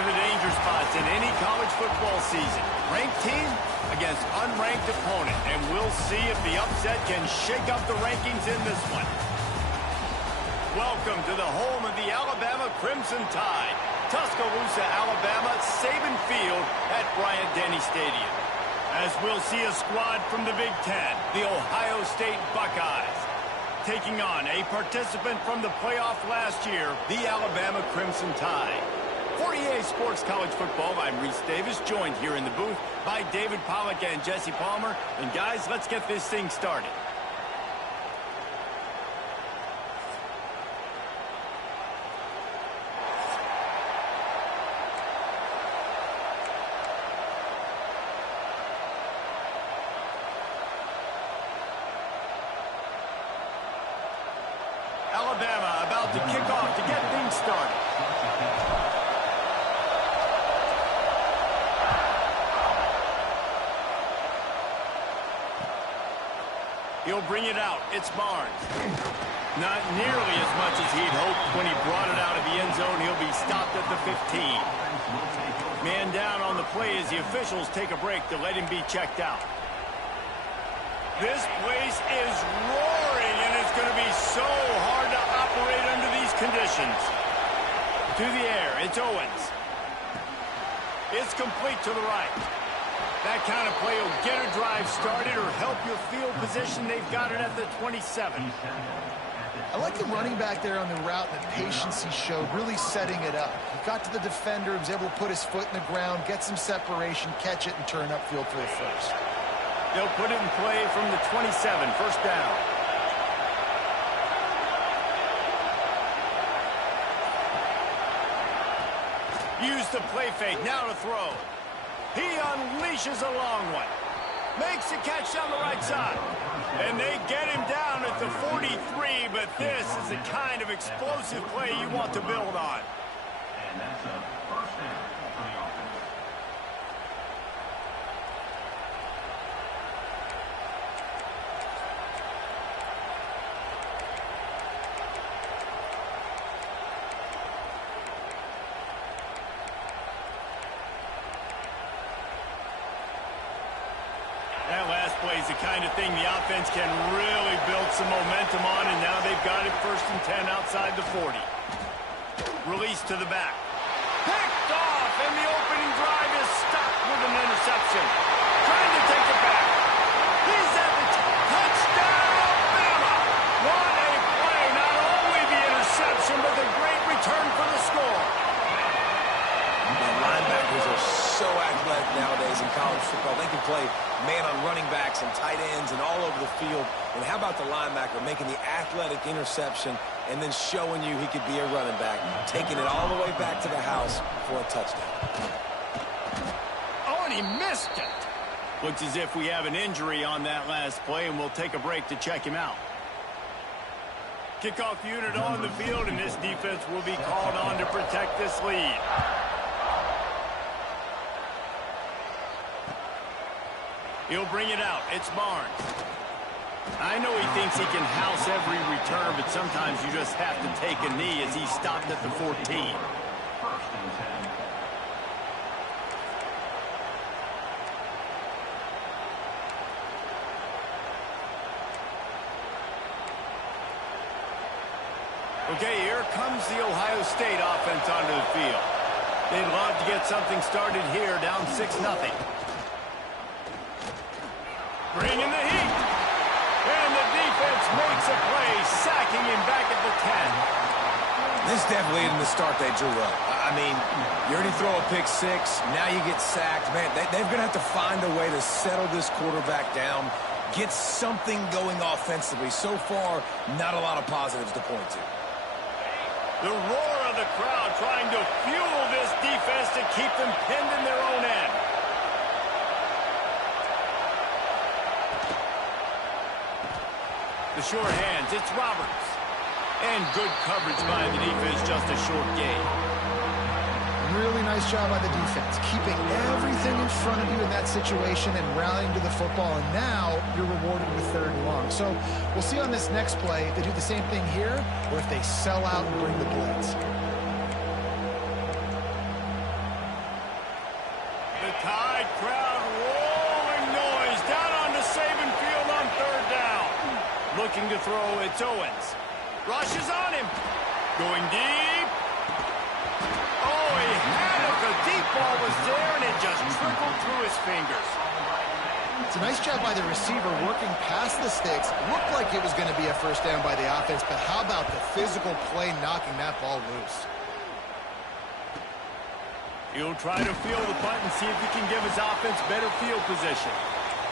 of the danger spots in any college football season. Ranked team against unranked opponent. And we'll see if the upset can shake up the rankings in this one. Welcome to the home of the Alabama Crimson Tide. Tuscaloosa, Alabama, Saban Field at Bryant-Denny Stadium. As we'll see a squad from the Big Ten, the Ohio State Buckeyes, taking on a participant from the playoff last year, the Alabama Crimson Tide. For EA Sports College Football, I'm Reese Davis, joined here in the booth by David Pollack and Jesse Palmer. And guys, let's get this thing started. Alabama about to kick off to get things started. He'll bring it out. It's Barnes. Not nearly as much as he'd hoped when he brought it out of the end zone. He'll be stopped at the 15. Man down on the play as the officials take a break to let him be checked out. This place is roaring, and it's going to be so hard to operate under these conditions. To the air, it's Owens. It's complete to the right. That kind of play will get a drive started or help your field position. They've got it at the 27. I like the running back there on the route and the patience he showed, really setting it up. He got to the defender, was able to put his foot in the ground, get some separation, catch it, and turn upfield for the first. They'll put it in play from the 27, first down. Use the play fake, now to throw. He unleashes a long one. Makes the catch down the right side. And they get him down at the 43, but this is the kind of explosive play you want to build on. And that's a first down for the offense. That last play is the kind of thing the offense can really build some momentum on, and now they've got it 1st and 10 outside the 40. Release to the back. Picked off, and the opening drive is stopped with an interception. Trying to take it back. He's at the touchdown, Alabama! What a play! Not only the interception, but the great return for the score. And linebackers are so athletic nowadays in college football. They can play man on running backs and tight ends and all over the field. And how about the linebacker making the athletic interception and then showing you he could be a running back, taking it all the way back to the house for a touchdown. Oh, and he missed it. Looks as if we have an injury on that last play, and we'll take a break to check him out. Kickoff unit on the field, and this defense will be called on to protect this lead. He'll bring it out. It's Barnes. I know he thinks he can house every return, but sometimes you just have to take a knee as he stopped at the 14. Okay, here comes the Ohio State offense onto the field. They'd love to get something started here, down 6-0. Bringing the heat. And the defense makes a play, sacking him back at the 10. This definitely isn't the start they drew up. I mean, you already throw a pick six, now you get sacked. Man, they're going to have to find a way to settle this quarterback down, get something going offensively. So far, not a lot of positives to point to. The roar of the crowd trying to fuel this defense to keep them pinned in their own end. The short hands, it's Roberts. And good coverage by the defense, just a short gain. Really nice job by the defense, keeping everything in front of you in that situation and rallying to the football, and now you're rewarded with 3rd and long. So we'll see on this next play if they do the same thing here or if they sell out and bring the blitz. looking to throw. It's Owens. Rushes on him. Going deep. Oh, he had it. The deep ball was there, and it just trickled through his fingers. It's a nice job by the receiver working past the sticks. Looked like it was going to be a first down by the offense, but how about the physical play knocking that ball loose? He'll try to field the punt and see if he can give his offense better field position.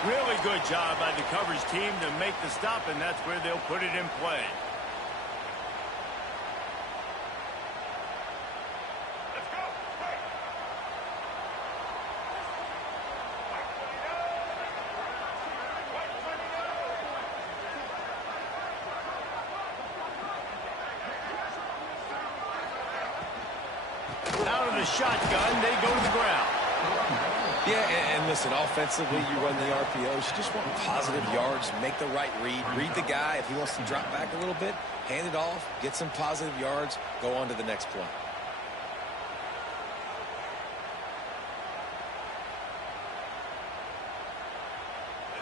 Really good job by the coverage team to make the stop, and that's where they'll put it in play. Out of the shotgun, they go to the ground. Yeah, and listen, offensively, you run the RPOs. You just want positive yards, make the right read. Read the guy. If he wants to drop back a little bit, hand it off, get some positive yards, go on to the next play.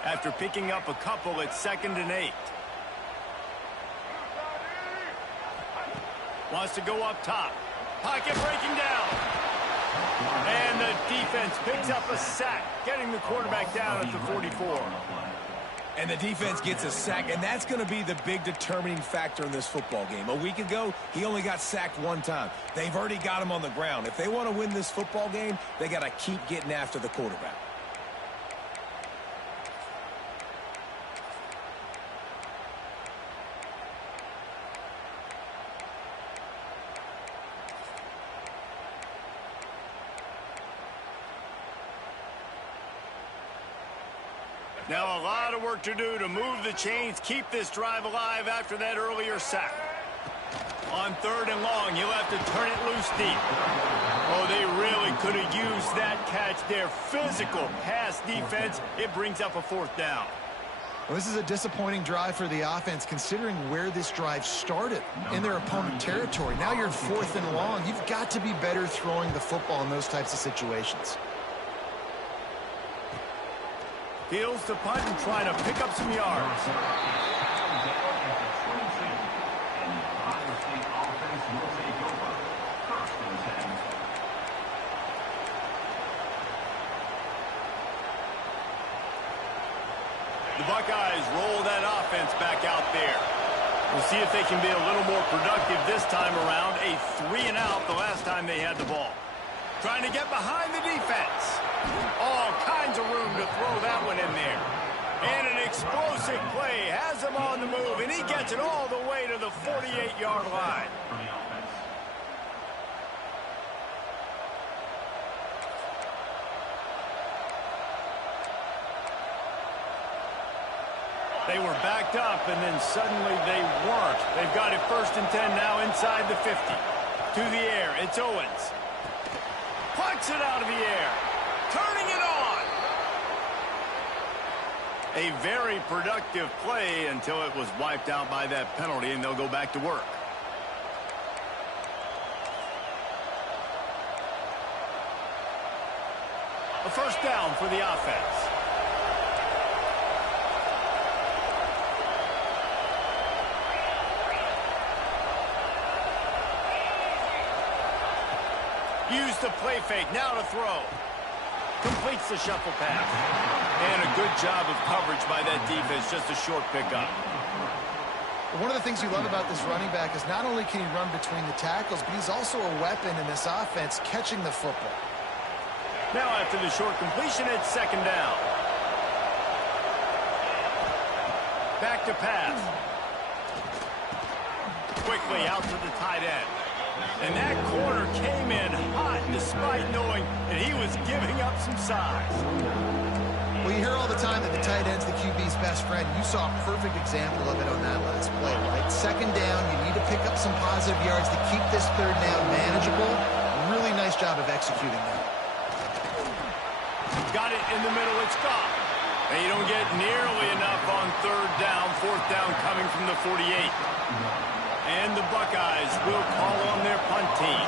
After picking up a couple, it's 2nd and 8. Wants to go up top. Pocket breaking down. And the defense picks up a sack, getting the quarterback down at the 44. And the defense gets a sack, and that's going to be the big determining factor in this football game. A week ago, he only got sacked one time. They've already got him on the ground. If they want to win this football game, they got to keep getting after the quarterback. Now a lot of work to do to move the chains, keep this drive alive after that earlier sack. On 3rd and long, he'll have to turn it loose deep. Oh, they really could have used that catch there. Physical pass defense. It brings up a 4th down. Well, this is a disappointing drive for the offense, considering where this drive started, in their opponent territory. Now you're in 4th and long. You've got to be better throwing the football in those types of situations. Fields the punt and try to pick up some yards. The Buckeyes roll that offense back out there. We'll see if they can be a little more productive this time around. A 3-and-out the last time they had the ball. Trying to get behind the defense. All kinds of room to throw that one in there. And an explosive play has him on the move, and he gets it all the way to the 48-yard line. They were backed up, and then suddenly they weren't. They've got it 1st and 10 now inside the 50. To the air, it's Owens. Punts it out of the air. Turning it on. A very productive play until it was wiped out by that penalty, and they'll go back to work. A 1st down for the offense. Use the play fake, now to throw. Completes the shuffle pass. And a good job of coverage by that defense, just a short pickup. One of the things you love about this running back is not only can he run between the tackles, but he's also a weapon in this offense catching the football. Now after the short completion, it's 2nd down. Back to pass. Quickly out to the tight end. And that corner came in hot despite knowing that he was giving up some size. Well, you hear all the time that the tight end's the QB's best friend. You saw a perfect example of it on that last play, right? 2nd down, you need to pick up some positive yards to keep this 3rd down manageable. Really nice job of executing that. Got it in the middle, it's gone. And you don't get nearly enough on 3rd down, 4th down coming from the 48. And the Buckeyes will call on their punt team.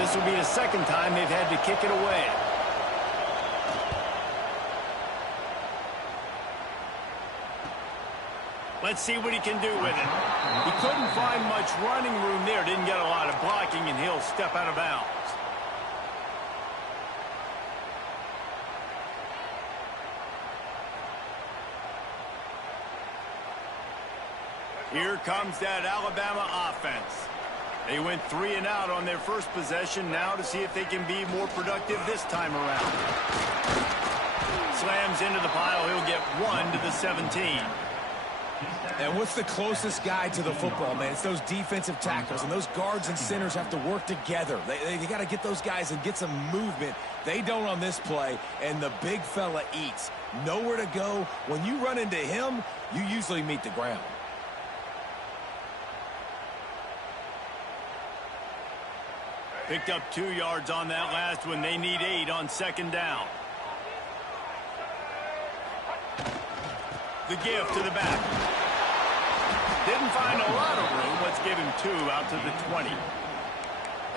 This will be the 2nd time they've had to kick it away. Let's see what he can do with it. He couldn't find much running room there. Didn't get a lot of blocking, and he'll step out of bounds. Here comes that Alabama offense. They went 3 and out on their first possession. Now to see if they can be more productive this time around. Slams into the pile. He'll get 1 to the 17. And what's the closest guy to the football, man? It's those defensive tackles, and those guards and centers have to work together. They got to get those guys and get some movement. They don't on this play, and the big fella eats. Nowhere to go. When you run into him, you usually meet the ground. Picked up 2 yards on that last one. They need 8 on second down. The give to the back. Didn't find a lot of room. Let's give him 2 out to the 20.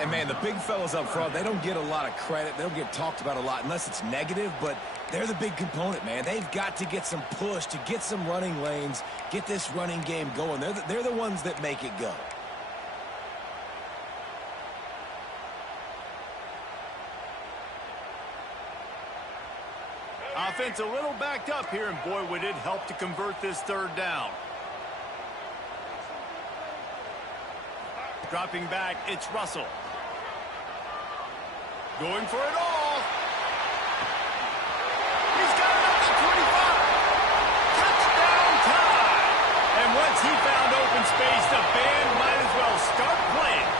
And, man, the big fellas up front, they don't get a lot of credit. They don't get talked about a lot unless it's negative, but they're the big component, man. They've got to get some push to get some running lanes, get this running game going. They're the ones that make it go. Offense a little backed up here, and boy, would it help to convert this third down. Dropping back, it's Russell. Going for it all. He's got it up to 25. Touchdown time. And once he found open space, the band might as well start playing.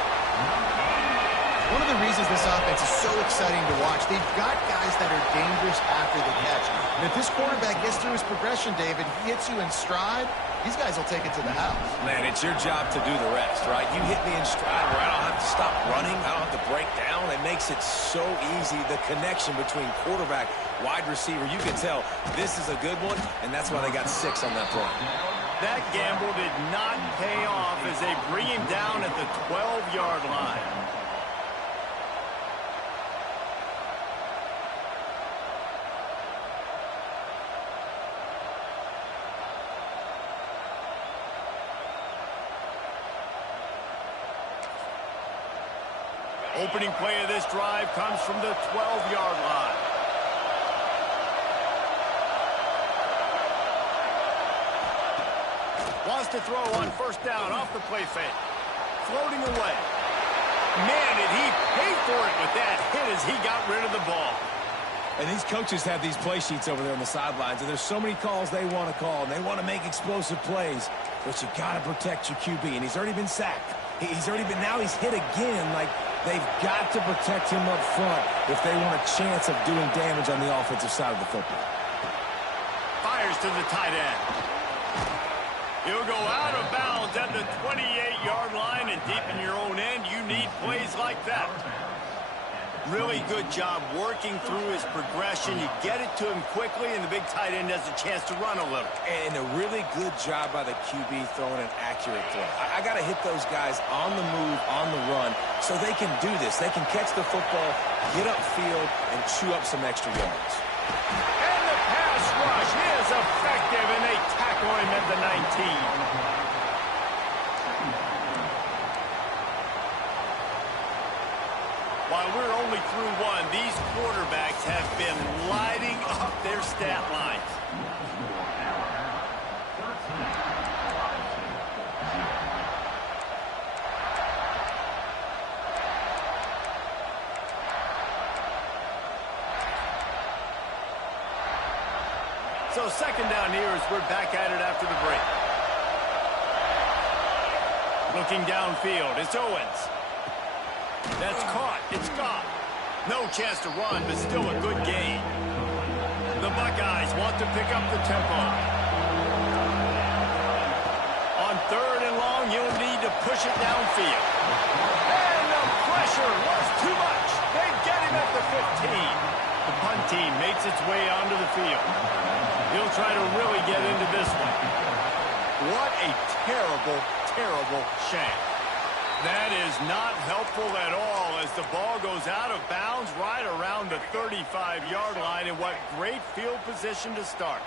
One of the reasons this offense is so exciting to watch, they've got guys that are dangerous after the catch. And if this quarterback gets through his progression, David, he hits you in stride, these guys will take it to the house. Man, it's your job to do the rest, right? You hit me in stride where I don't have to stop running. I don't have to break down. It makes it so easy, the connection between quarterback, wide receiver. You can tell this is a good one, and that's why they got 6 on that play. That gamble did not pay off as they bring him down at the 12-yard line. Opening play of this drive comes from the 12-yard line. Wants to throw on first down off the play fake. Floating away. Man, did he pay for it with that hit as he got rid of the ball. And these coaches have these play sheets over there on the sidelines, and there's so many calls they want to call, and they want to make explosive plays, but you got to protect your QB, and he's already been sacked. Now he's hit again. Like, they've got to protect him up front if they want a chance of doing damage on the offensive side of the football. Fires to the tight end. He'll go out of bounds at the 28-yard line, and deep in your own end, you need plays like that. Really good job working through his progression. You get it to him quickly, and the big tight end has a chance to run a little. And a really good job by the QB throwing an accurate throw. I got to hit those guys on the move, on the run, so they can do this. They can catch the football, get upfield, and chew up some extra yards. And the pass rush is effective, and they tackle him at the 19. While we're only through 1, these quarterbacks have been lighting up their stat lines. So second down here as we're back at it after the break. Looking downfield, it's Owens. That's caught. It's gone. No chance to run, but still a good game. The Buckeyes want to pick up the tempo. On third and long, you'll need to push it downfield. And the pressure was too much. They get him at the 15. The punt team makes its way onto the field. He'll try to really get into this one. What a terrible, terrible shame. That is not helpful at all as the ball goes out of bounds right around the 35-yard line, and what great field position to start.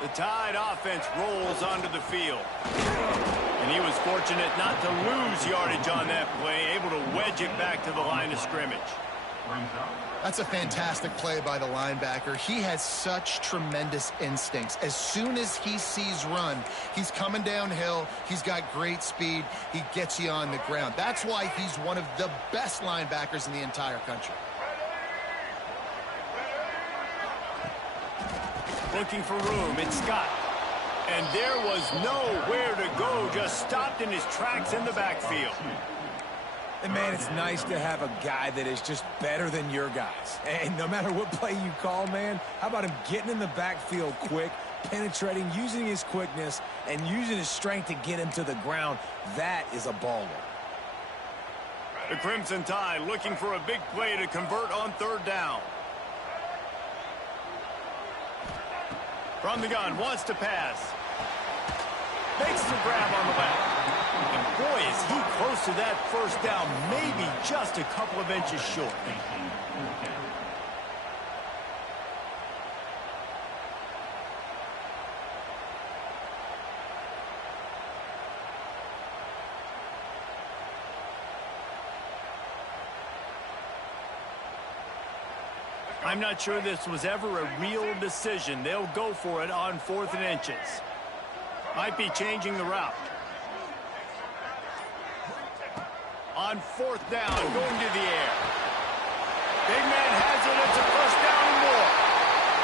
The Tide offense rolls onto the field. And he was fortunate not to lose yardage on that play, able to wedge it back to the line of scrimmage. That's a fantastic play by the linebacker. He has such tremendous instincts. As soon as he sees run, he's coming downhill. He's got great speed. He gets you on the ground. That's why he's one of the best linebackers in the entire country. Looking for room, it's Scott. And there was nowhere to go, just stopped in his tracks in the backfield. And, man, it's nice to have a guy that is just better than your guys. And no matter what play you call, man, how about him getting in the backfield quick, penetrating, using his quickness, and using his strength to get him to the ground? That is a baller. The Crimson Tide looking for a big play to convert on third down. From the gun, wants to pass. Makes the grab on the left. And boy, is he close to that first down, maybe just a couple of inches short. I'm not sure this was ever a real decision. They'll go for it on 4th and inches. Might be changing the route. On 4th down, going to the air. Big man has it. It's a first down and more.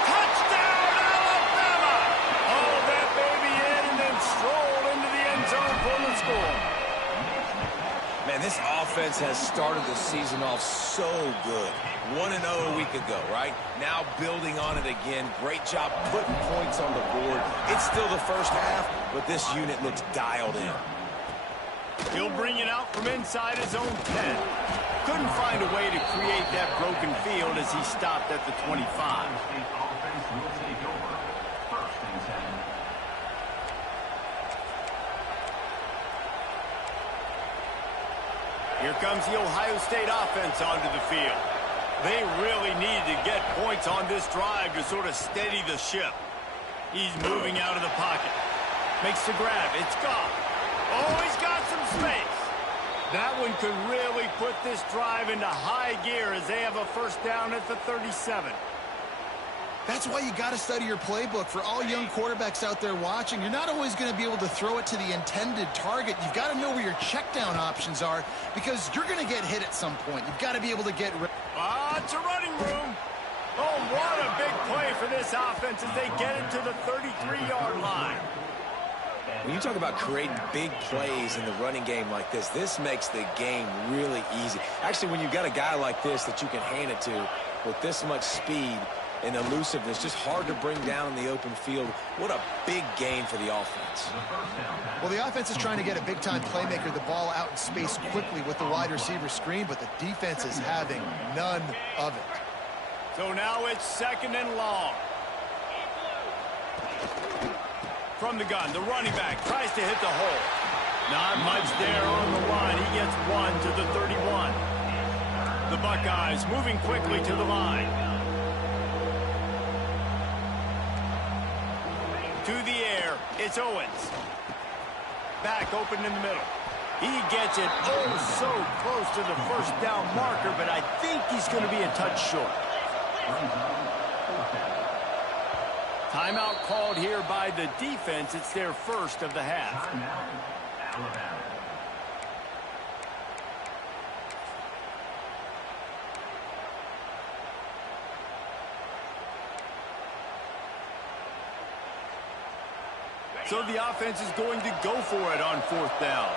Touchdown, Alabama! Oh, that baby in and then stroll into the end zone for the score. Man, this offense has started the season off so good. 1-0 a week ago, right? Now building on it again. Great job putting points on the board. It's still the first half, but this unit looks dialed in. He'll bring it out from inside his own 10. Couldn't find a way to create that broken field as he stopped at the 25. Here comes the Ohio State offense onto the field. They really need to get points on this drive to sort of steady the ship. He's moving out of the pocket. Makes the grab. It's gone. Oh, he's got some space. That one could really put this drive into high gear as they have a first down at the 37. That's why you got to study your playbook. For all young quarterbacks out there watching, you're not always going to be able to throw it to the intended target. You've got to know where your check down options are because you're going to get hit at some point. You've got to be able to get... It's a running room. Oh, what a big play for this offense as they get it to the 33-yard line. When you talk about creating big plays in the running game like this, this makes the game really easy. Actually, when you've got a guy like this that you can hand it to with this much speed and elusiveness, just hard to bring down in the open field. What a big game for the offense. Well, the offense is trying to get a big-time playmaker the ball out in space quickly with the wide receiver screen, but the defense is having none of it. So now it's 2nd and long. From the gun, the running back tries to hit the hole. Not much there on the line. He gets one to the 31. The Buckeyes moving quickly to the line. To the air, it's Owens. Back open in the middle. He gets it so close to the first down marker, but I think he's going to be a touch short. Timeout called here by the defense. It's their first of the half. So the offense is going to go for it on 4th down.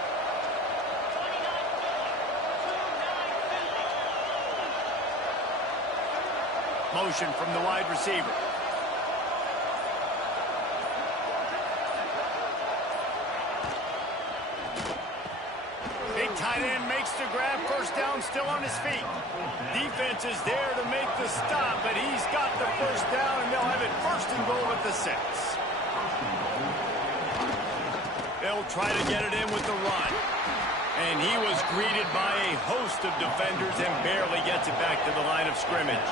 Motion from the wide receiver. Big tight end makes the grab. First down, still on his feet. Defense is there to make the stop, but he's got the first down, and they'll have it 1st and goal at the 6. They'll try to get it in with the run. And he was greeted by a host of defenders and barely gets it back to the line of scrimmage.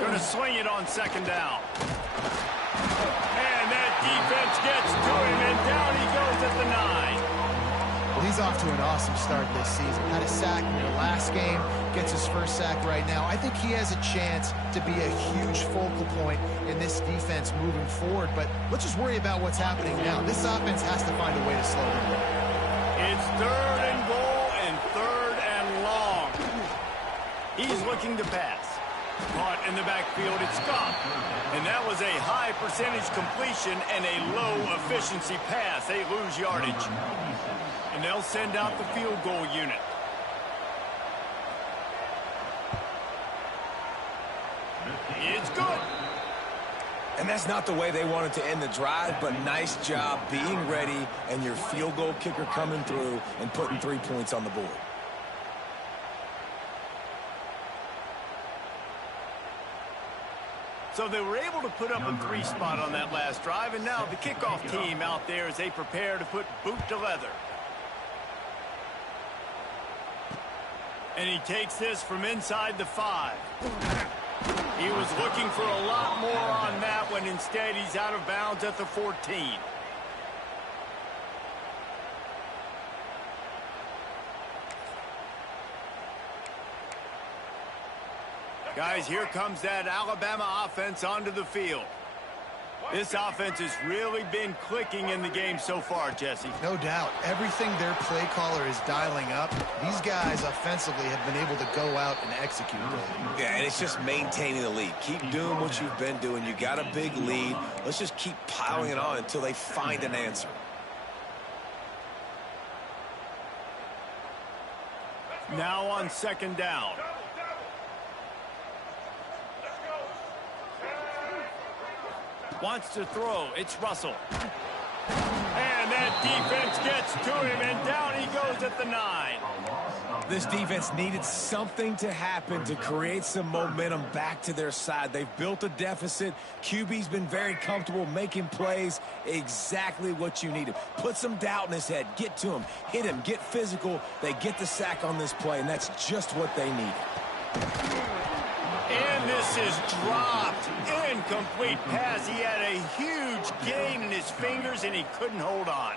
Going going to sling it on second down. And that defense gets to him, and down he goes at the 9. Well, he's off to an awesome start this season. Had a sack in the last game, gets his first sack right now. I think he has a chance to be a huge focal point in this defense moving forward, but let's just worry about what's happening now. This offense has to find a way to slow him down. It's 3rd and goal and 3rd and long. He's looking to pass. Caught in the backfield, it's Scott. And that was a high percentage completion and a low efficiency pass. They lose yardage. And they'll send out the field goal unit. It's good. And that's not the way they wanted to end the drive, but nice job being ready and your field goal kicker coming through and putting 3 points on the board. So they were able to put up a 3 spot on that last drive, and now the kickoff team out there as they prepare to put boot to leather. And he takes this from inside the 5. He was looking for a lot more on that when instead he's out of bounds at the 14. Guys, here comes that Alabama offense onto the field. This offense has really been clicking in the game so far, Jesse. No doubt. Everything their play caller is dialing up, these guys offensively have been able to go out and execute. Yeah, and it's just maintaining the lead. Keep doing what you've been doing. You got a big lead. Let's just keep piling it on until they find an answer. Now on second down. Wants to throw. It's Russell. And that defense gets to him, and down he goes at the 9. This defense needed something to happen to create some momentum back to their side. They've built a deficit. QB's been very comfortable making plays. Exactly what you needed. Put some doubt in his head. Get to him. Hit him. Get physical. They get the sack on this play, and that's just what they needed. And this is dropped. Incomplete pass. He had a huge gain in his fingers, and he couldn't hold on.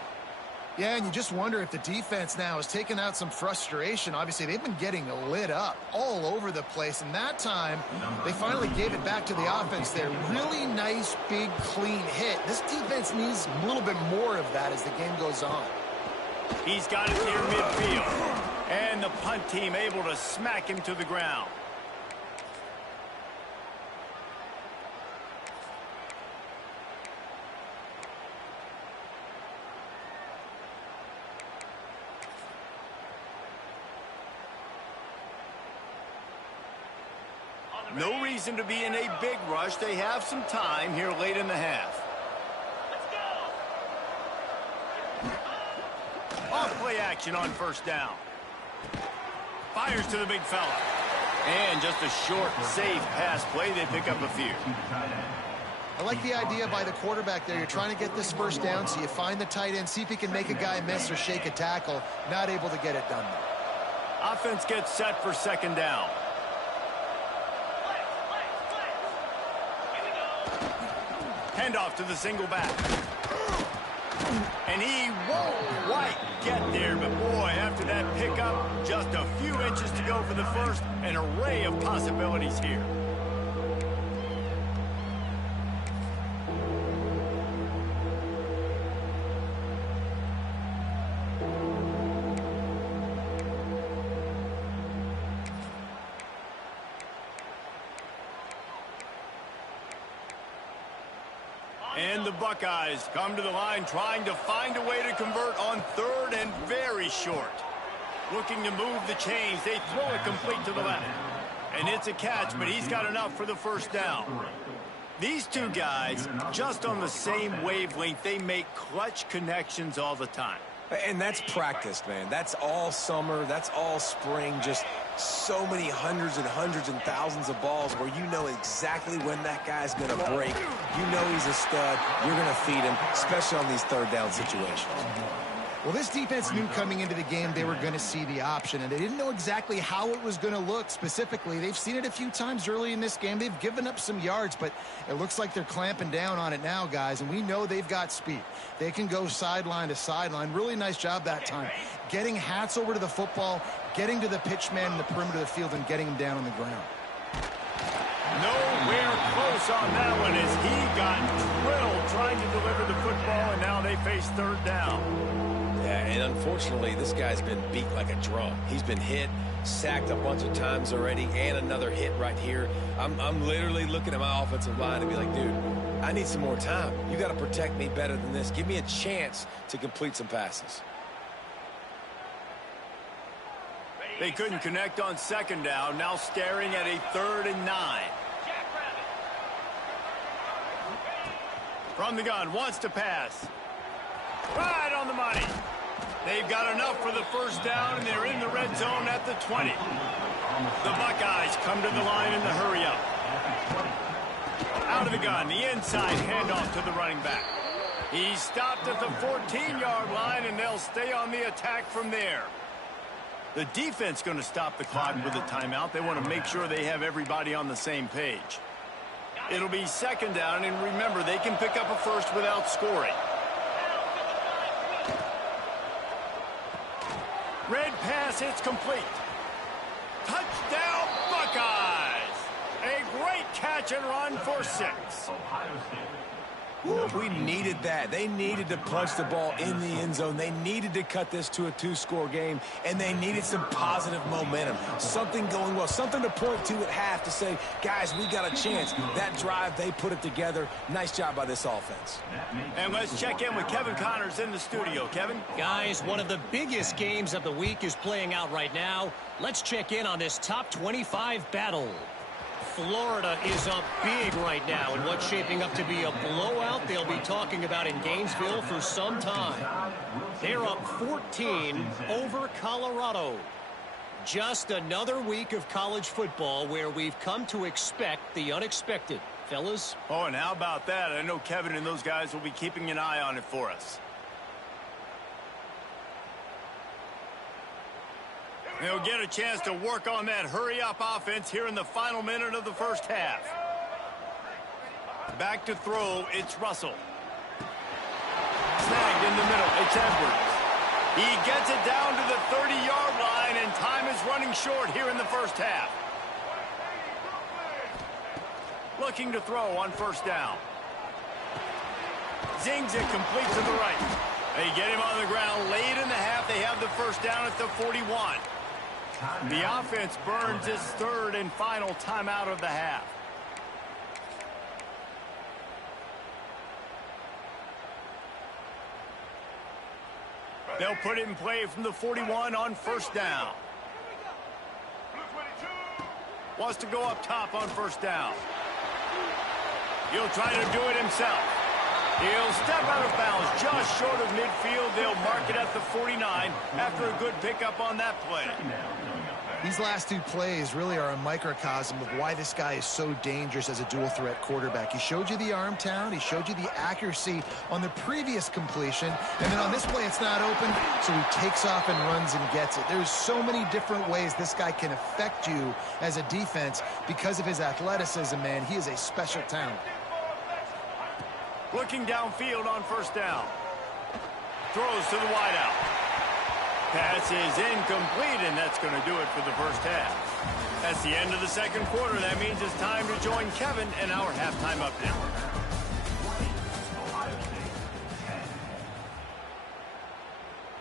Yeah, and you just wonder if the defense now has taken out some frustration. Obviously, they've been getting lit up all over the place, and that time they finally gave it back to the offense there. Really nice, big, clean hit. This defense needs a little bit more of that as the game goes on. He's got it near midfield, and the punt team able to smack him to the ground. No reason to be in a big rush. They have some time here late in the half. Off play action on first down. Fires to the big fella. And just a short, safe pass play. They pick up a few. I like the idea by the quarterback there. You're trying to get this first down, so you find the tight end, see if he can make a guy miss or shake a tackle. Not able to get it done. Offense gets set for second down. Handoff to the single back. And he won't quite get there, but boy, after that pickup, just a few inches to go for the first. An array of possibilities here. And the Buckeyes come to the line trying to find a way to convert on third and very short. Looking to move the chains. They throw it complete to the left. And it's a catch, but he's got enough for the first down. These two guys, just on the same wavelength, they make clutch connections all the time. And that's practiced, man. That's all summer. That's all spring. Just so many hundreds and thousands of balls where you know exactly when that guy's going to break. You know he's a stud. You're going to feed him, especially on these third down situations. Well, this defense knew coming into the game they were going to see the option, and they didn't know exactly how it was going to look specifically. They've seen it a few times early in this game. They've given up some yards, but it looks like they're clamping down on it now, guys, and we know they've got speed. They can go sideline to sideline. Really nice job that time. Getting Hats over to the football, getting to the pitch man in the perimeter of the field, and getting him down on the ground. Nowhere close on that one as he got drilled trying to deliver the football, and now they face third down. Yeah, and unfortunately, this guy's been beat like a drum. He's been hit, sacked a bunch of times already, and another hit right here. I'm literally looking at my offensive line and be like, dude, I need some more time. You got to protect me better than this. Give me a chance to complete some passes. They couldn't connect on second down, now staring at a 3rd and 9. From the gun, wants to pass. Right on the money. They've got enough for the first down, and they're in the red zone at the 20. The Buckeyes come to the line in the hurry-up. Out of the gun, the inside handoff to the running back. He's stopped at the 14-yard line, and they'll stay on the attack from there. The defense going to stop the clock with a timeout. They want to make sure they have everybody on the same page. It'll be second down, and remember, they can pick up a first without scoring. Red pass, it's complete. Touchdown, Buckeyes! A great catch and run for 6. We needed that. They needed to punch the ball in the end zone. They needed to cut this to a 2-score game, and they needed some positive momentum. Something going well, something to point to at half to say, guys, we got a chance. That drive, they put it together. Nice job by this offense. And let's check in with Kevin Connors in the studio. Kevin? Guys, one of the biggest games of the week is playing out right now. Let's check in on this top 25 battle. Florida is up big right now in what's shaping up to be a blowout they'll be talking about in Gainesville for some time. They're up 14 over Colorado. Just another week of college football where we've come to expect the unexpected. Fellas? Oh, and how about that? I know Kevin and those guys will be keeping an eye on it for us. They'll get a chance to work on that hurry-up offense here in the final minute of the first half. Back to throw, it's Russell. Snagged in the middle, it's Edwards. He gets it down to the 30-yard line, and time is running short here in the first half. Looking to throw on first down. Zings it complete to the right. They get him on the ground late in the half. They have the first down at the 41. The offense burns its 3rd and final timeout of the half. They'll put it in play from the 41 on first down. Wants to go up top on first down. He'll try to do it himself. He'll step out of bounds just short of midfield. They'll mark it at the 49 after a good pickup on that play. These last 2 plays really are a microcosm of why this guy is so dangerous as a dual-threat quarterback. He showed you the arm talent. He showed you the accuracy on the previous completion. And then on this play, it's not open, so he takes off and runs and gets it. There's so many different ways this guy can affect you as a defense because of his athleticism, man. He is a special talent. Looking downfield on first down. Throws to the wideout. Pass is incomplete, and that's going to do it for the first half. That's the end of the second quarter. That means it's time to join Kevin and our halftime update.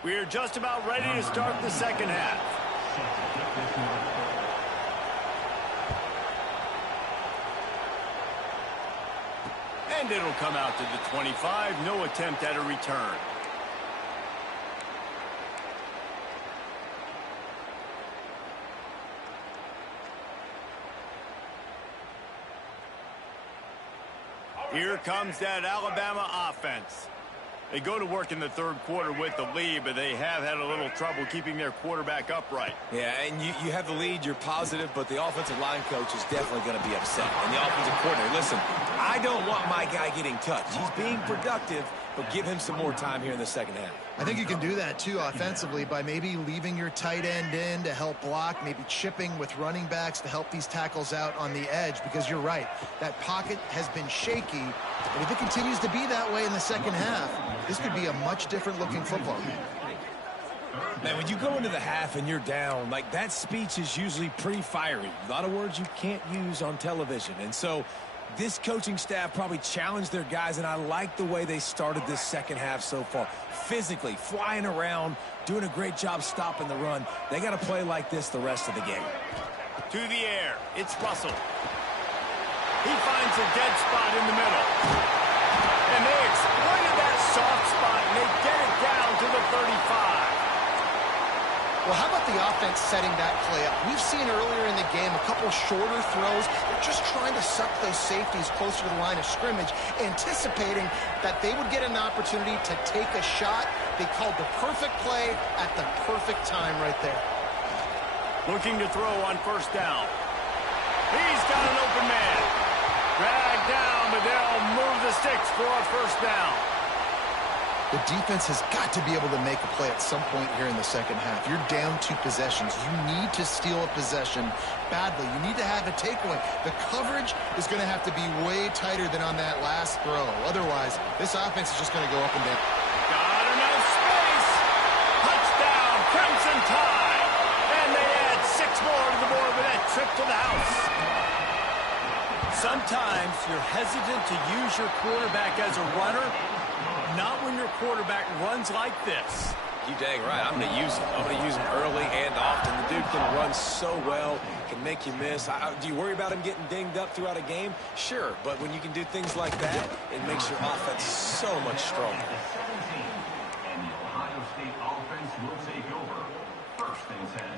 We are just about ready to start the second half. And it'll come out to the 25. No attempt at a return. Here comes that Alabama offense. They go to work in the third quarter with the lead, but they have had a little trouble keeping their quarterback upright. Yeah, and you have the lead, you're positive, but the offensive line coach is definitely going to be upset. And the offensive coordinator, listen, I don't want my guy getting touched. He's being productive, but give him some more time here in the second half. I think you can do that, too, offensively, by maybe leaving your tight end in to help block, maybe chipping with running backs to help these tackles out on the edge, because you're right. That pocket has been shaky, and if it continues to be that way in the second half, this could be a much different-looking football game. Man, when you go into the half and you're down, like, that speech is usually pretty fiery. A lot of words you can't use on television, and so this coaching staff probably challenged their guys, and I like the way they started this second half so far. Physically, flying around, doing a great job stopping the run. They got to play like this the rest of the game. To the air, it's Russell. He finds a dead spot in the middle. And they exploited that soft spot, and they get it down to the 35. Well, how about the offense setting that play up? We've seen earlier in the game a couple shorter throws. They're just trying to suck those safeties closer to the line of scrimmage, anticipating that they would get an opportunity to take a shot. They called the perfect play at the perfect time right there. Looking to throw on first down. He's got an open man. Dragged down, but they'll move the sticks for a first down. The defense has got to be able to make a play at some point here in the second half. You're down 2 possessions. You need to steal a possession badly. You need to have a takeaway. The coverage is going to have to be way tighter than on that last throw. Otherwise, this offense is just going to go up and down. Got enough space. Touchdown, Crimson Tide. And they add 6 more to the board with that trip to the house. Sometimes you're hesitant to use your quarterback as a runner. Not when your quarterback runs like this. You dang right. I'm going to use him. I'm going to use him early and often. The dude can run so well, can make you miss. Do you worry about him getting dinged up throughout a game? Sure, but when you can do things like that, it makes your offense so much stronger. And the Ohio State offense will take over. First and 10.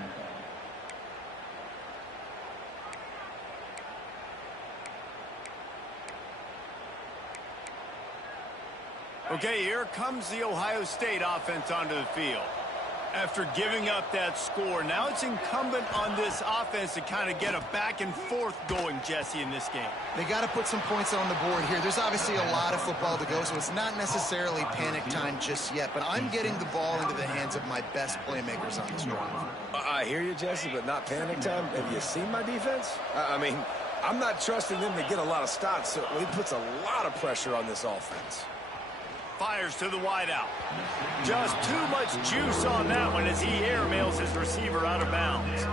Okay, here comes the Ohio State offense onto the field. After giving up that score, now it's incumbent on this offense to kind of get a back and forth going, Jesse, in this game. They got to put some points on the board here. There's obviously a lot of football to go, so it's not necessarily panic time just yet, but I'm getting the ball into the hands of my best playmakers on this drive. I hear you, Jesse, but not panic time. Have you seen my defense? I mean, I'm not trusting them to get a lot of stops, so it puts a lot of pressure on this offense. Fires to the wideout. Just too much juice on that one as he airmails his receiver out of bounds.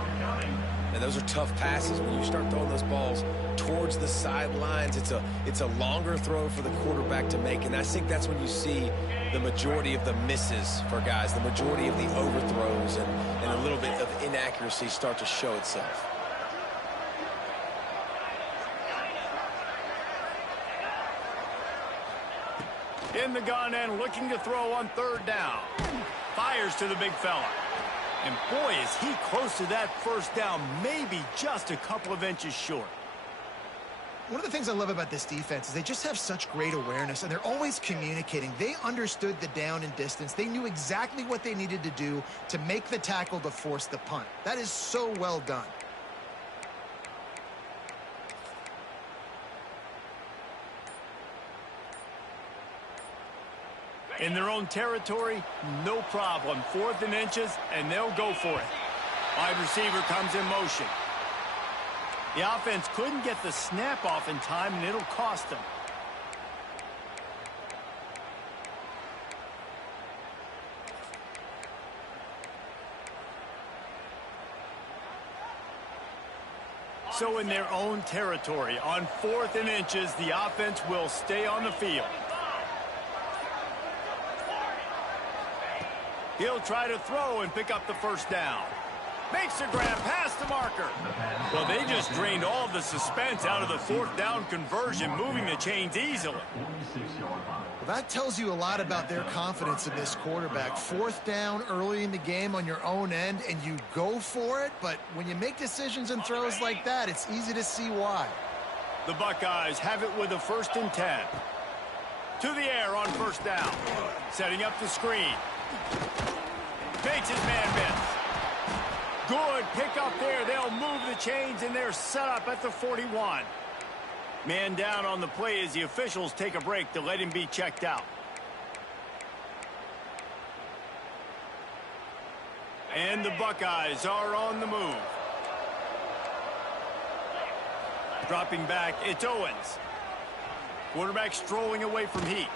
And those are tough passes. When you start throwing those balls towards the sidelines, it's a longer throw for the quarterback to make, and I think that's when you see the majority of the misses for guys, the majority of the overthrows and a little bit of inaccuracy start to show itself. In the gun and looking to throw on third down. Fires to the big fella. And boy, is he close to that first down, maybe just a couple of inches short. One of the things I love about this defense is they just have such great awareness, and they're always communicating. They understood the down and distance. They knew exactly what they needed to do to make the tackle to force the punt. That is so well done. In their own territory, no problem. 4th and inches, and they'll go for it. Wide receiver comes in motion. The offense couldn't get the snap off in time, and it'll cost them. So in their own territory, on 4th and inches, the offense will stay on the field. He'll try to throw and pick up the first down. Makes a grab past the marker. Well, they just drained all the suspense out of the 4th down conversion, moving the chains easily. Well, that tells you a lot about their confidence in this quarterback. 4th down early in the game on your own end, and you go for it. But when you make decisions and throws like that, it's easy to see why. The Buckeyes have it with a 1st and 10. To the air on first down. Setting up the screen. Makes his man miss. Good pick up there. They'll move the chains, and they're set up at the 41. Man down on the play as the officials take a break to let him be checked out. And the Buckeyes are on the move. Dropping back, it's Owens. Quarterback strolling away from Heat.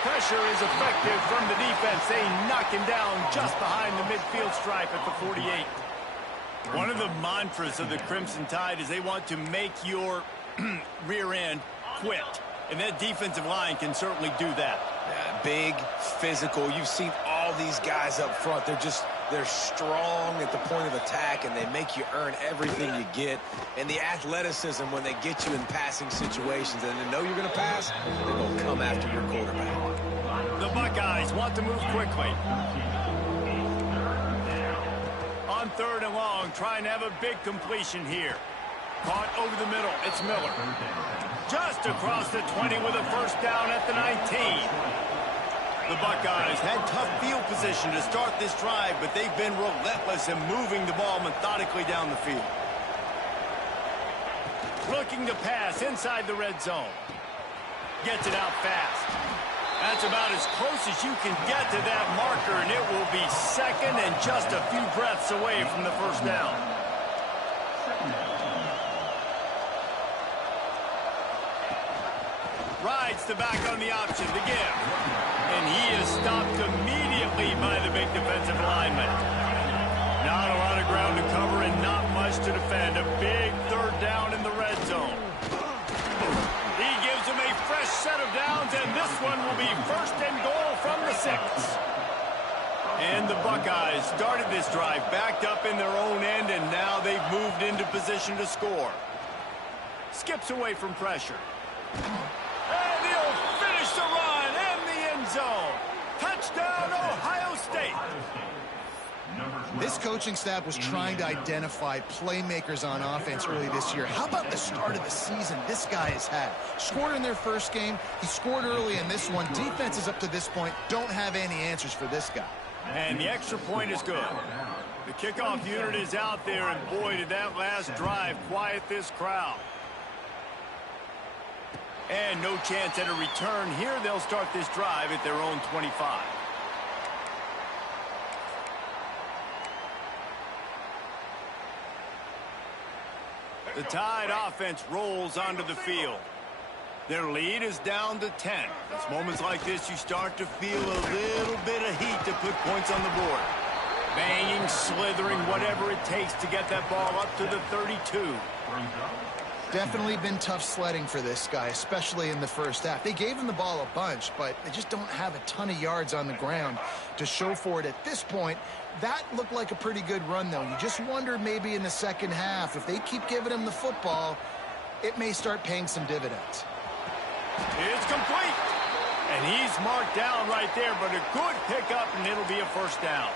Pressure is effective from the defense. They knock him down just behind the midfield stripe at the 48. One of the mantras of the Crimson Tide is they want to make your rear end quit. And that defensive line can certainly do that. Yeah, big, physical. You've seen all these guys up front. They're strong at the point of attack, and they make you earn everything you get. And the athleticism when they get you in passing situations and they know you're going to pass, they're going to come after your quarterback. The Buckeyes want to move quickly. On 3rd and long, trying to have a big completion here. Caught over the middle. It's Miller. Just across the 20 with a first down at the 19. The Buckeyes had tough field position to start this drive, but they've been relentless in moving the ball methodically down the field. Looking to pass inside the red zone. Gets it out fast. That's about as close as you can get to that marker, and it will be second and just a few breaths away from the first down. Rides the back on the option to give. And he is stopped immediately by the big defensive lineman. Not a lot of ground to cover and not much to defend. A big 3rd down in the red zone. He gives him a fresh set of downs, and this one will be 1st and goal from the 6. And the Buckeyes started this drive backed up in their own end, and now they've moved into position to score. Skips away from pressure. And he'll finish the run in the end zone. Touchdown, Ohio State. This coaching staff was trying to identify playmakers on offense early this year. How about the start of the season this guy has had? Scored in their first game. He scored early in this one. Defenses up to this point don't have any answers for this guy. And the extra point is good. The kickoff unit is out there, and boy, did that last drive quiet this crowd. And no chance at a return here. They'll start this drive at their own 25. The Tide offense rolls onto the field. Their lead is down to 10. It's moments like this you start to feel a little bit of heat to put points on the board. Banging, slithering, whatever it takes to get that ball up to the 32. Definitely been tough sledding for this guy, especially in the first half. They gave him the ball a bunch, but they just don't have a ton of yards on the ground to show for it at this point. That looked like a pretty good run, though. You just wonder maybe in the second half, if they keep giving him the football, it may start paying some dividends. It's complete. And he's marked down right there, but a good pickup, and it'll be a first down.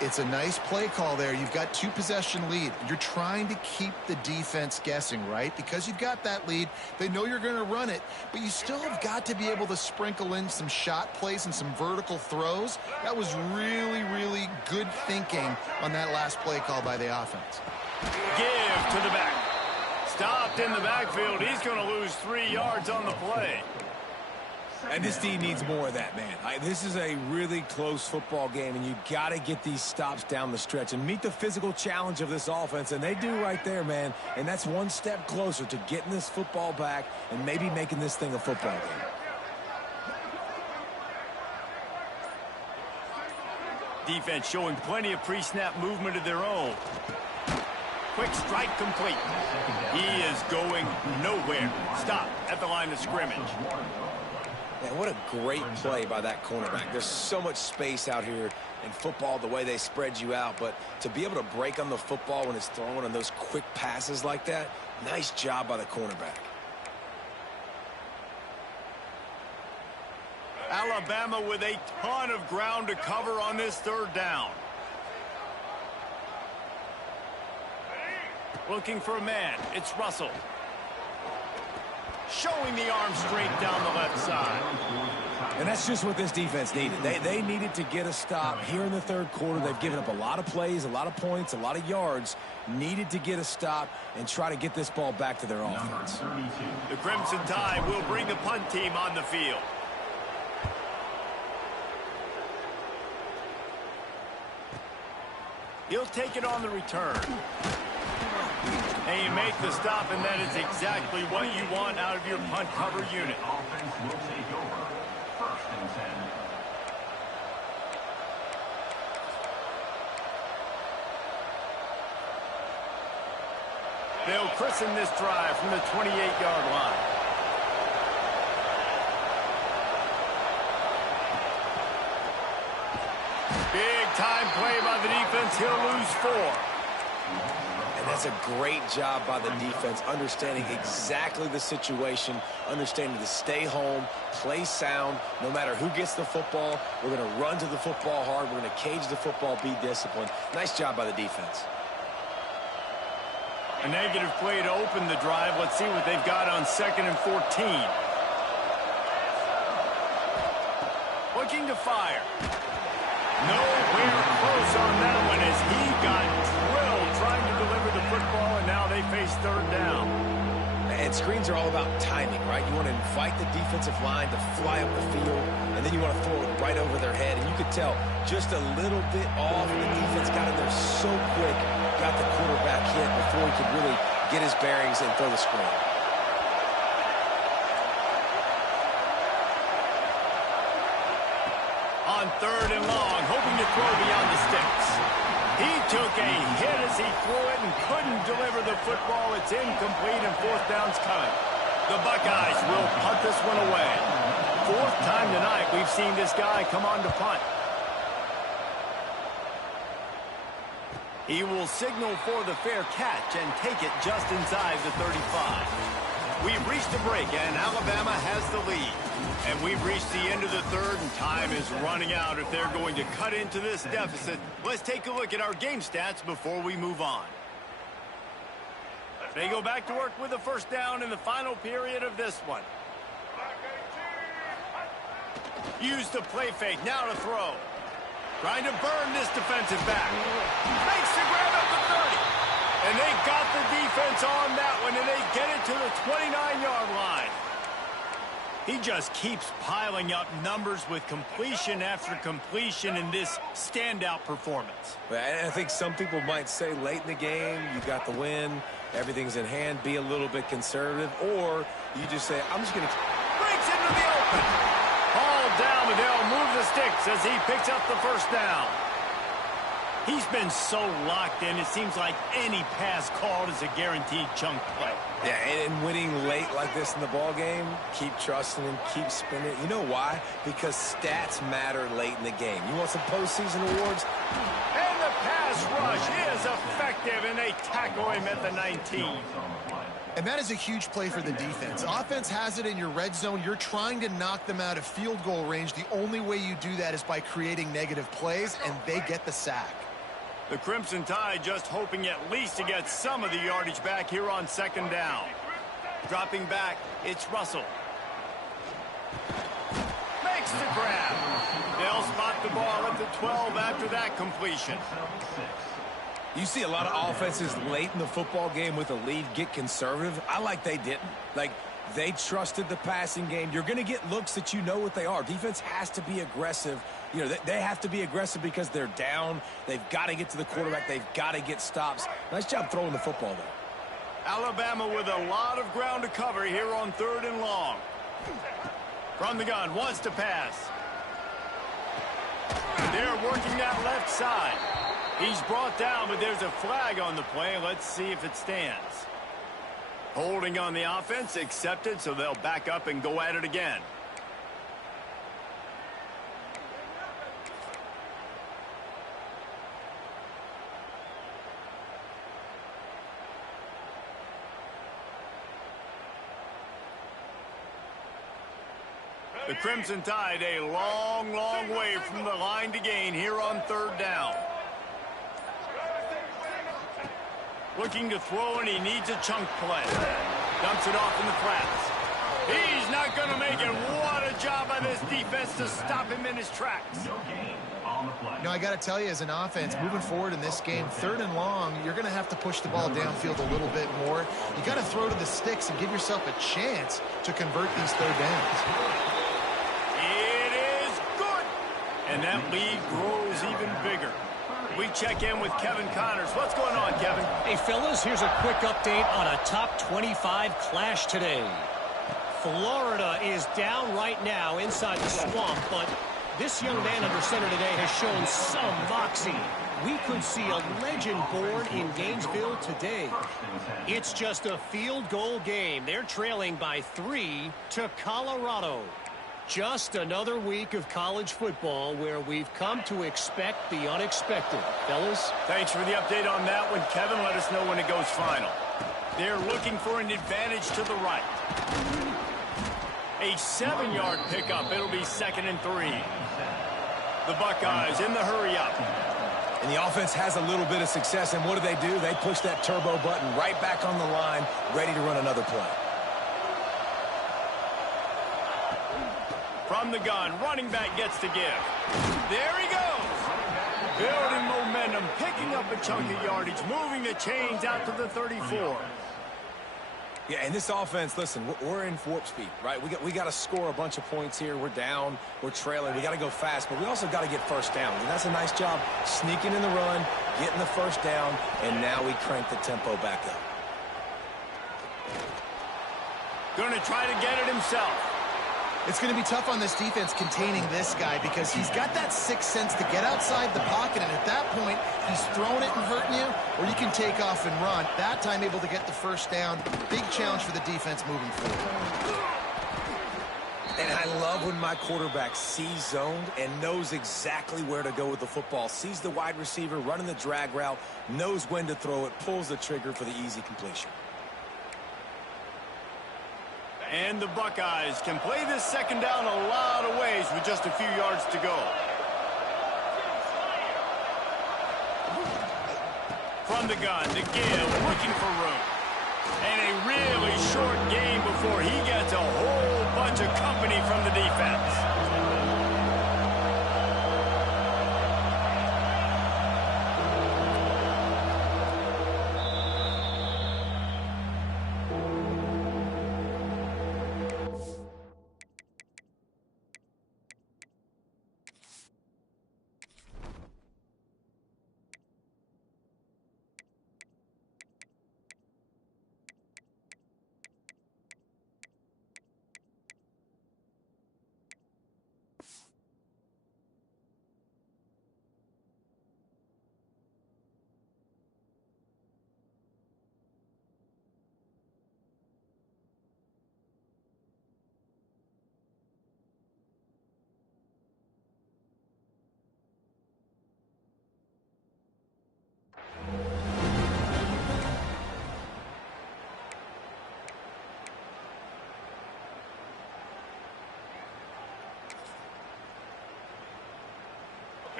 It's a nice play call there. You've got 2-possession lead. You're trying to keep the defense guessing, right? Because you've got that lead, they know you're going to run it, but you still have got to be able to sprinkle in some shot plays and some vertical throws. That was really, really good thinking on that last play call by the offense. Give to the back. Stopped in the backfield. He's going to lose 3 yards on the play. And this team needs more of that, man. This is a really close football game, and you got to get these stops down the stretch and meet the physical challenge of this offense, and they do right there, man. And that's one step closer to getting this football back and maybe making this thing a football game. Defense showing plenty of pre-snap movement of their own. Quick strike complete. He is going nowhere. Stop at the line of scrimmage. Man, what a great play by that cornerback. There's so much space out here in football, the way they spread you out. But to be able to break on the football when it's thrown on those quick passes like that, nice job by the cornerback. Alabama with a ton of ground to cover on this 3rd down. Looking for a man. It's Russell. Showing the arm strength down the left side. And that's just what this defense needed. They needed to get a stop here in the 3rd quarter. They've given up a lot of plays, a lot of points, a lot of yards. Needed to get a stop and try to get this ball back to their offense. The Crimson Tide will bring the punt team on the field. He'll take it on the return. And you make the stop, and that is exactly what you want out of your punt cover unit. Offense will take over. 1st and 10. They'll christen this drive from the 28-yard line. Big-time play by the defense. He'll lose 4. And that's a great job by the defense, understanding exactly the situation, understanding to stay home, play sound. No matter who gets the football, we're going to run to the football hard. We're going to cage the football, be disciplined. Nice job by the defense. A negative play to open the drive. Let's see what they've got on 2nd and 14. Looking to fire. Nowhere close on that one as he got drilled trying to deliver the football, and now they face 3rd down. And screens are all about timing, right? You want to invite the defensive line to fly up the field, and then you want to throw it right over their head. And you could tell just a little bit off, and the defense got in there so quick, got the quarterback hit before he could really get his bearings and throw the screen. On 3rd and long, hoping to throw beyond the sticks. He took a hit as he threw it and couldn't deliver the football. It's incomplete, and 4th down's coming. The Buckeyes will punt this one away. 4th time tonight we've seen this guy come on to punt. He will signal for the fair catch and take it just inside the 35. We've reached a break, and Alabama has the lead. And we've reached the end of the 3rd, and time is running out if they're going to cut into this deficit. Let's take a look at our game stats before we move on. They go back to work with a 1st down in the final period of this one. Use the play fake, now to throw. Trying to burn this defensive back. Makes the grab up the 30. And they got the defense on that one, and they get it to the 29-yard line. He just keeps piling up numbers with completion after completion in this standout performance. I think some people might say late in the game, you got the win, everything's in hand, be a little bit conservative, or you just say, I'm just going to... Breaks into the open. Hauled down, but they'll move the sticks as he picks up the 1st down. He's been so locked in, it seems like any pass called is a guaranteed chunk play. Yeah, and winning late like this in the ball game, keep trusting him, keep spinning. You know why? Because stats matter late in the game. You want some postseason awards? And the pass rush is effective, and they tackle him at the 19. And that is a huge play for the defense. Offense has it in your red zone. You're trying to knock them out of field goal range. The only way you do that is by creating negative plays, and they get the sack. The Crimson Tide just hoping at least to get some of the yardage back here on 2nd down. Dropping back, it's Russell. Makes the grab. They'll spot the ball at the 12 after that completion. You see a lot of offenses late in the football game with a lead get conservative. I like they didn't. Like, they trusted the passing game. You're going to get looks that you know what they are. Defense has to be aggressive. You know, they have to be aggressive because they're down. They've got to get to the quarterback. They've got to get stops. Nice job throwing the football there. Alabama with a lot of ground to cover here on 3rd and long. From the gun, wants to pass. They're working that left side. He's brought down, but there's a flag on the play. Let's see if it stands. Holding on the offense, accepted, so they'll back up and go at it again. The Crimson Tide a long, long way from the line to gain here on 3rd down. Looking to throw, and he needs a chunk play. Dumps it off in the flats. He's not going to make it. What a job by this defense to stop him in his tracks. You know, I got to tell you, as an offense, moving forward in this game, 3rd and long, you're going to have to push the ball downfield a little bit more. You got to throw to the sticks and give yourself a chance to convert these 3rd downs. It is good. And that lead grows even bigger. We check in with Kevin Connors. What's going on, Kevin? Hey, fellas, here's a quick update on a top 25 clash today. Florida is down right now inside the swamp, but this young man under center today has shown some moxie. We could see a legend born in Gainesville today. It's just a field goal game. They're trailing by 3 to Colorado. Just another week of college football where we've come to expect the unexpected. Fellas? Thanks for the update on that one, Kevin. Let us know when it goes final. They're looking for an advantage to the right. A 7-yard pickup. It'll be 2nd and 3. The Buckeyes in the hurry-up. And the offense has a little bit of success, and what do? They push that turbo button right back on the line, ready to run another play. From the gun, running back gets to give. There he goes. Building momentum, picking up a chunk of yardage, moving the chains out to the 34. Yeah, and this offense, listen, we're in warp speed, right? We got to score a bunch of points here. We're down, we're trailing. We got to go fast, but we also got to get first downs. And that's a nice job sneaking in the run, getting the first down, and now we crank the tempo back up. Going to try to get it himself. It's going to be tough on this defense containing this guy because he's got that sixth sense to get outside the pocket, and at that point, he's throwing it and hurting you, or you can take off and run. That time able to get the first down. Big challenge for the defense moving forward. And I love when my quarterback sees zoned and knows exactly where to go with the football. Sees the wide receiver running the drag route, knows when to throw it, pulls the trigger for the easy completion. And the Buckeyes can play this second down a lot of ways with just a few yards to go. From the gun, to give, looking for room. And a really short game before he gets a whole bunch of company from the defense.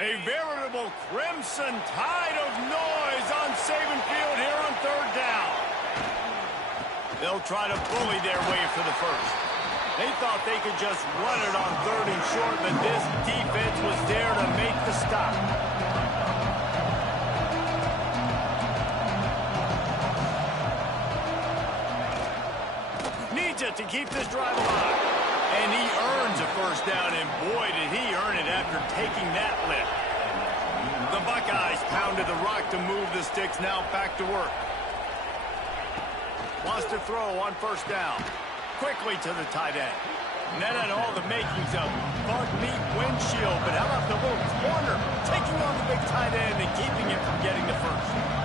A veritable crimson tide of noise on Saban Field here on 3rd down. They'll try to bully their way for the first. They thought they could just run it on 3rd and short, but this defense was there to make the stop. Needs it to keep this drive alive. And he earns a first down, and boy, did he earn it after taking that lift. The Buckeyes pounded the rock to move the sticks, now back to work. Wants to throw on 1st down. Quickly to the tight end. And that had all the makings of bug meat windshield, but how about the little corner taking on the big tight end and keeping him from getting the first?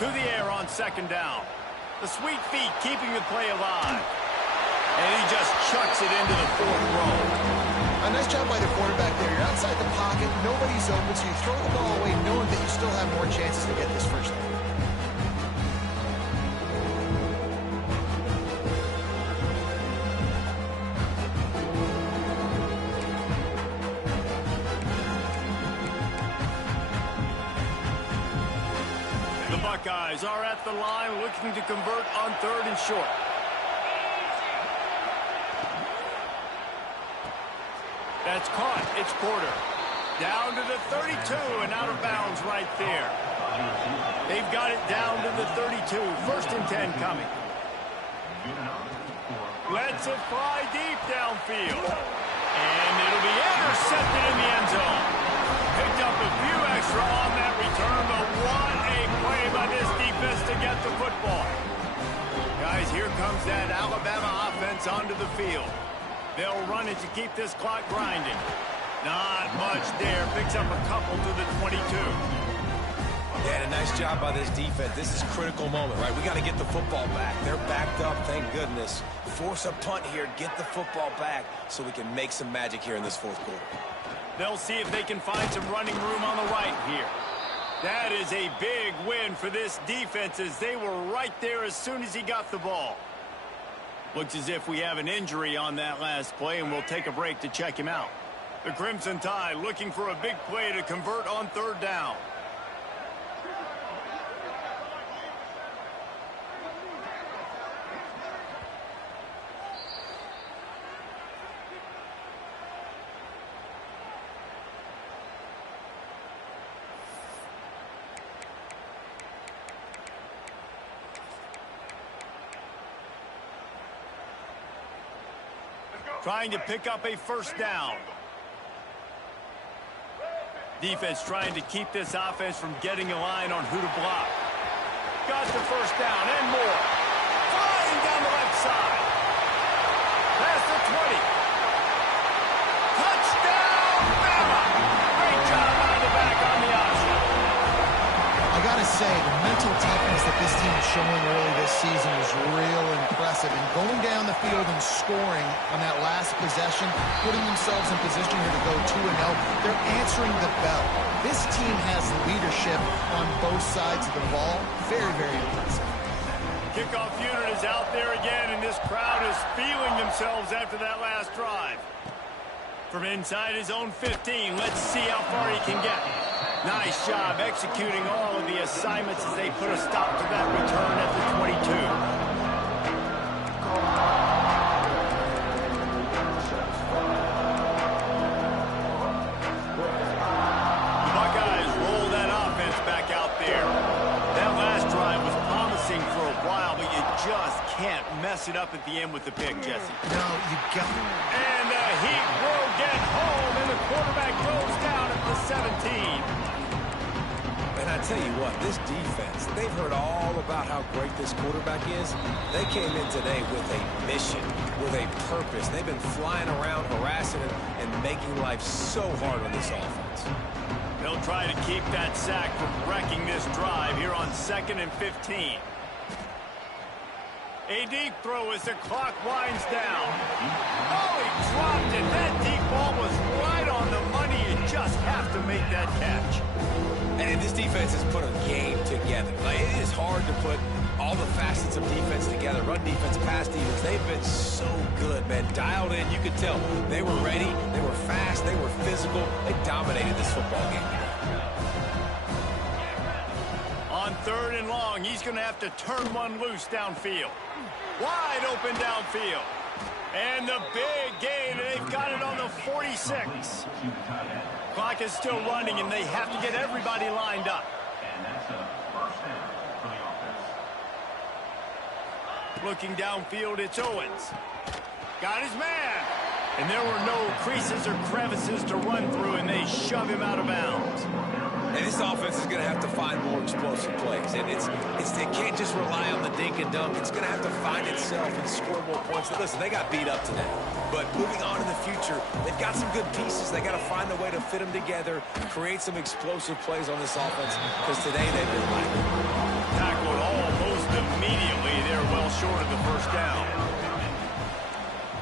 To the air on 2nd down. The sweet feet keeping the play alive. And he just chucks it into the 4th row. A nice job by the quarterback there. You're outside the pocket, nobody's open, so you throw the ball away knowing that you still have more chances to get this first down. The Buckeyes are at the line looking to convert on 3rd and short. That's caught. It's Porter. Down to the 32 and out of bounds right there. They've got it down to the 32. 1st and 10 coming. Lets it fly deep downfield. And it'll be intercepted in the end zone. Picked up a few extra on that return, but what a play by this defense to get the football. Guys, here comes that Alabama offense onto the field. They'll run it to keep this clock grinding. Not much there. Picks up a couple to the 22. Yeah, and a nice job by this defense. This is a critical moment, right? We got to get the football back. They're backed up, thank goodness. Force a punt here, get the football back so we can make some magic here in this fourth quarter. They'll see if they can find some running room on the right here. That is a big win for this defense as they were right there as soon as he got the ball. Looks as if we have an injury on that last play, and we'll take a break to check him out. The Crimson Tide looking for a big play to convert on third down. Trying to pick up a first down. Defense trying to keep this offense from getting a line on who to block. Got the first down and more. Flying down the left side. Past the 20. Touchdown, Bama! Great job out of the back on the option. I gotta say, the mental toughness that this team is showing early this season is real impressive. And going down the field and scoring on that last possession, putting themselves in position here to go 2-0, they're answering the bell. This team has leadership on both sides of the ball. Very, very impressive. Kickoff unit is out there again, and this crowd is feeling themselves after that last drive. From inside his own 15, let's see how far he can get. Nice job executing all of the assignments as they put a stop to that return at the 22. The Buckeyes roll that offense back out there. That last drive was promising for a while, but you just can't mess it up at the end with the pick, Jesse. No, you got it. And the heat will get home, and the quarterback goes down at the 17. And I tell you what, this defense, they've heard all about how great this quarterback is. They came in today with a mission, with a purpose. They've been flying around, harassing and making life so hard on this offense. They'll try to keep that sack from wrecking this drive here on 2nd and 15. A deep throw as the clock winds down. Oh, he dropped it. That deep ball was right on the money. You just have to make that catch. And this defense has put a game together. Like, it is hard to put all the facets of defense together. Run defense, pass defense. They've been so good, man. Dialed in. You could tell they were ready. They were fast. They were physical. They dominated this football game. On 3rd and long, he's going to have to turn one loose downfield. Wide open downfield. And the big gain, and they've got it on the 46. Clock is still running, and they have to get everybody lined up. And that's a first down for the offense. Looking downfield, it's Owens. Got his man. And there were no creases or crevices to run through, and they shove him out of bounds. And this offense is going to have to find more explosive plays. And it can't just rely on the dink and dunk. It's going to have to find itself and score more points. Listen, they got beat up today. But moving on in the future, they've got some good pieces. They got to find a way to fit them together, create some explosive plays on this offense, because today they've been lacking. Tackled almost immediately. They're well short of the first down.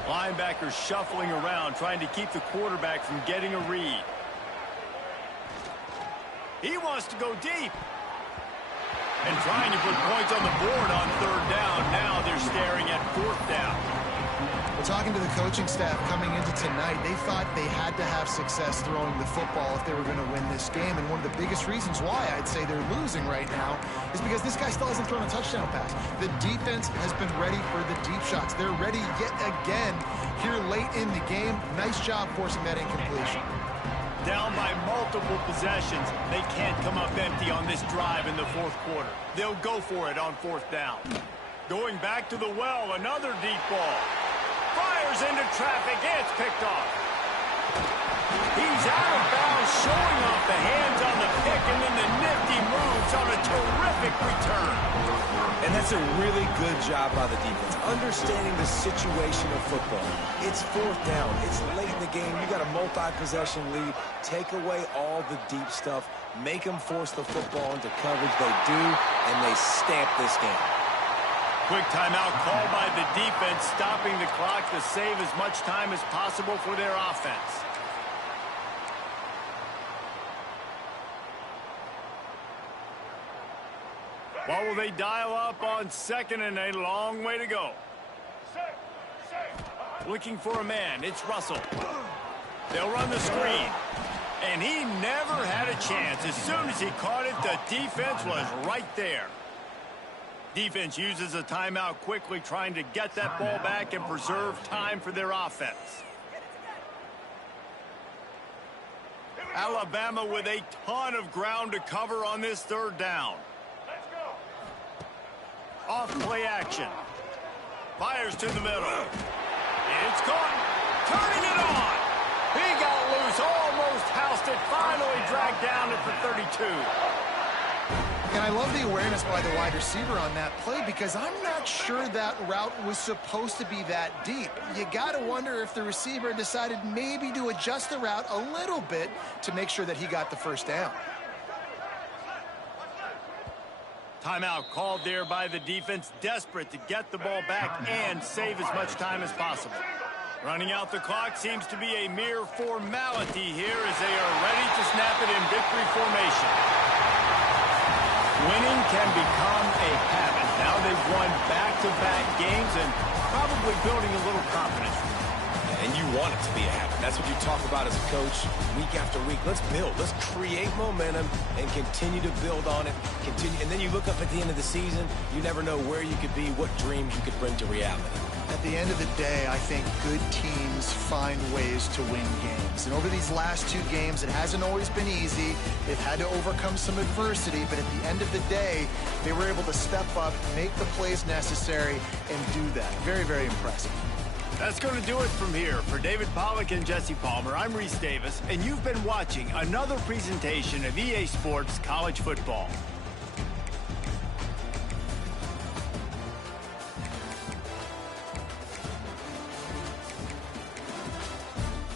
Linebackers shuffling around, trying to keep the quarterback from getting a read. He wants to go deep. And trying to put points on the board on 3rd down. Now they're staring at 4th down. Well, talking to the coaching staff coming into tonight, they thought they had to have success throwing the football if they were going to win this game. And one of the biggest reasons why I'd say they're losing right now is because this guy still hasn't thrown a touchdown pass. The defense has been ready for the deep shots. They're ready yet again here late in the game. Nice job forcing that incompletion. Down by multiple possessions. They can't come up empty on this drive in the 4th quarter. They'll go for it on 4th down. Going back to the well, another deep ball. Fires into traffic. It's picked off. He's out of bounds, showing off the hands on the pick, and then the nifty moves on a terrific return. And that's a really good job by the defense, understanding the situation of football. It's fourth down. It's late in the game. You got a multi-possession lead. Take away all the deep stuff. Make them force the football into coverage. They do, and they stamp this game. Quick timeout called by the defense, stopping the clock to save as much time as possible for their offense. What will they dial up on second and a long way to go? Looking for a man. It's Russell. They'll run the screen. And he never had a chance. As soon as he caught it, the defense was right there. Defense uses a timeout quickly, trying to get that ball back and preserve time for their offense. Alabama with a ton of ground to cover on this third down. Off play action. Fires to the middle. It's caught. Turning it on. He got loose. Almost housed it. Finally dragged down at the 32. And I love the awareness by the wide receiver on that play because I'm not sure that route was supposed to be that deep. You got to wonder if the receiver decided maybe to adjust the route a little bit to make sure that he got the first down. Timeout called there by the defense, desperate to get the ball back and save as much time as possible. Running out the clock seems to be a mere formality here as they are ready to snap it in victory formation. Winning can become a habit. Now they've won back-to-back games and probably building a little confidence. And you want it to be a habit. That's what you talk about as a coach week after week. Let's build. Let's create momentum and continue to build on it. And then you look up at the end of the season, you never know where you could be, what dreams you could bring to reality. At the end of the day, I think good teams find ways to win games. And over these last two games, it hasn't always been easy. They've had to overcome some adversity, but at the end of the day, they were able to step up, make the plays necessary, and do that. Very, very impressive. That's going to do it from here. For David Pollack and Jesse Palmer, I'm Reese Davis, and you've been watching another presentation of EA Sports College Football.